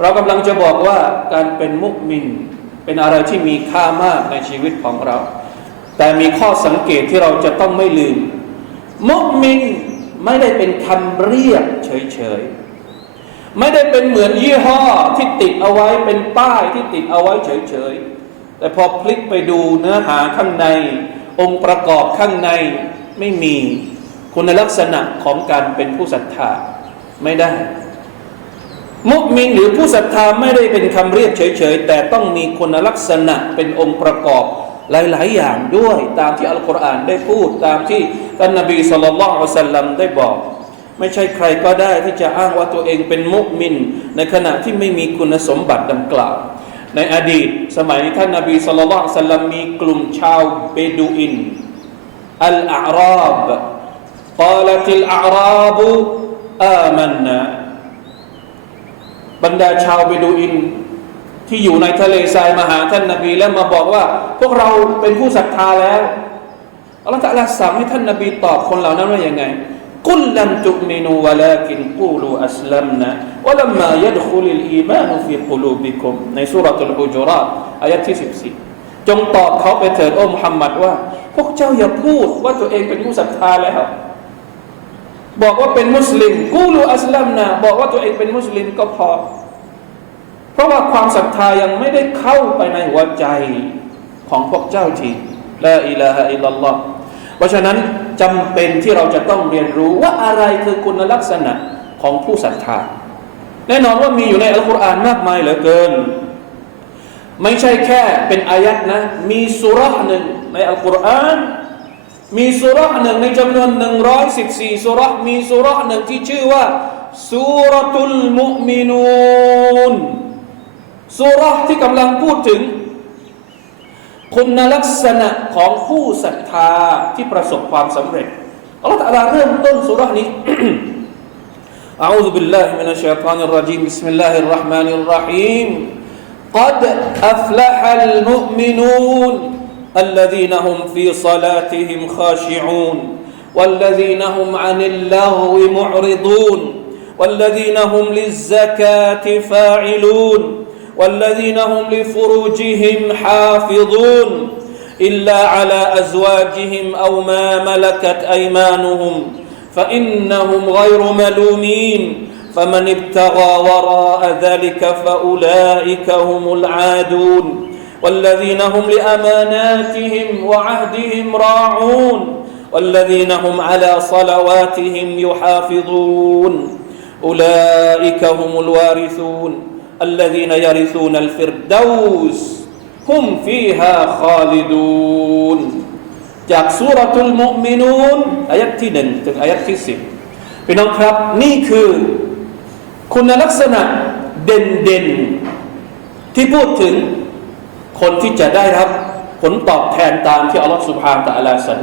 เรากำลังจะบอกว่าการเป็นมุกมิน เป็นอะไรที่มีค่ามากในชีวิตของเรา แต่มีข้อสังเกตที่เราจะต้องไม่ลืม มุกมินไม่ได้เป็นคำเรียกเฉยๆ ไม่ได้เป็นเหมือนยี่ห้อที่ติดเอาไว้เป็นป้ายที่ติดเอาไว้เฉยๆ แต่พอพลิกไปดูเนื้อหาข้างใน องค์ประกอบข้างในไม่มีคุณลักษณะของการเป็นผู้ศรัทธาไม่ได้ มุกมินหรือผู้ศรัทธาไม่ได้เป็นคำเรียกเฉยๆ แต่ต้องมีคุณลักษณะเป็นองค์ประกอบหลายๆ อย่างด้วย ตามที่อัลกุรอานได้พูด ตามที่ท่านนบีสุลต่านละอัลสัลลัมได้บอก ไม่ใช่ใครก็ได้ที่จะอ้างว่าตัวเองเป็นมุกมิน ในขณะที่ไม่มีคุณสมบัติดังกล่าว ในอดีต สมัยท่านนบีสุลต่านละสัลลัมมีกลุ่มชาวเบดูอิน อัลอาราบ قالت الأعراب آمنا บรรดาชาวเบดูอิน ที่อยู่ในทะเลทรายมาหาท่านนาบีแล้วมาบอกว่า พวกเราเป็นผู้ศรัทธาแล้วอัลลอฮฺตะอาลาสั่งให้ท่านนาบีตอบคนเหล่านั้นว่าอย่างไงกุลลัมตุมินูวะลากินกูลูอัสลัมนะวะลัมมายัดคุลิลอีมานุฟีกุลูบิคุมในสุรตุลฮุจุราตอายะที่14จงตอบเขาไปเถิดโอ้มุฮัมมัดว่า พวกเจ้าอย่าพูดว่าตัวเองเป็นผู้ศรัทธาแล้ว บอกว่าเป็นมุสลิมกูรูอัสลัมนะบอกว่าตัวเองเป็นมุสลิมก็พอ เพราะว่าความศรัทธายังไม่ได้เข้าไปในหัวใจของพวกเจ้าทีละอิลาฮะอิลลัลลอฮ์เพราะฉะนั้นจำเป็นที่เราจะต้องเรียนรู้ว่าอะไรคือคุณลักษณะของผู้ศรัทธา แน่นอนว่ามีอยู่ในอัลกุรอานมากมายเหลือเกิน ไม่ใช่แค่เป็นอายัดนะ มีสุรหนึ่งในอัลกุรอาน มีสุราหนึ่งในจำนวน 114สุรามีสุราหนึ่งที่ชื่อว่าสุรตุลมุมินูนสุราที่กำลังพูดถึง คุณลักษณะของผู้ศรัทธาที่ประสบความสำเร็จอัลลอฮฺตะอาลาเริ่มต้นสุรานี้ أعوذ بالله من الشيطان الرجيم بسم الله الرحمن الرحيم قد أفلح المؤمنون الذين هم في صلاتهم خاشعون والذين هم عن اللغو معرضون والذين هم للزكاة فاعلون والذين هم لفروجهم حافظون إلا على أزواجهم أو ما ملكت أيمانهم فإنهم غير ملومين فمن ابتغى وراء ذلك فأولئك هم العادون. والذين هم لأماناتهم وعهدهم راعون والذين هم على صلواتهم يحافظون أولئك هم الوارثون الذين يرثون الفردوس هم فيها خالدون จากสุรทุลมุมินูนอายัดที่หนึ่งถึงอายัดที่สิบพี่น้องครับ นี่คือคุณลักษณะเด่นๆ ที่พูดถึง คนที่จะได้รับผลตอบแทนตามที่อัลลอฮฺสุบฮานตะอัลาสัญ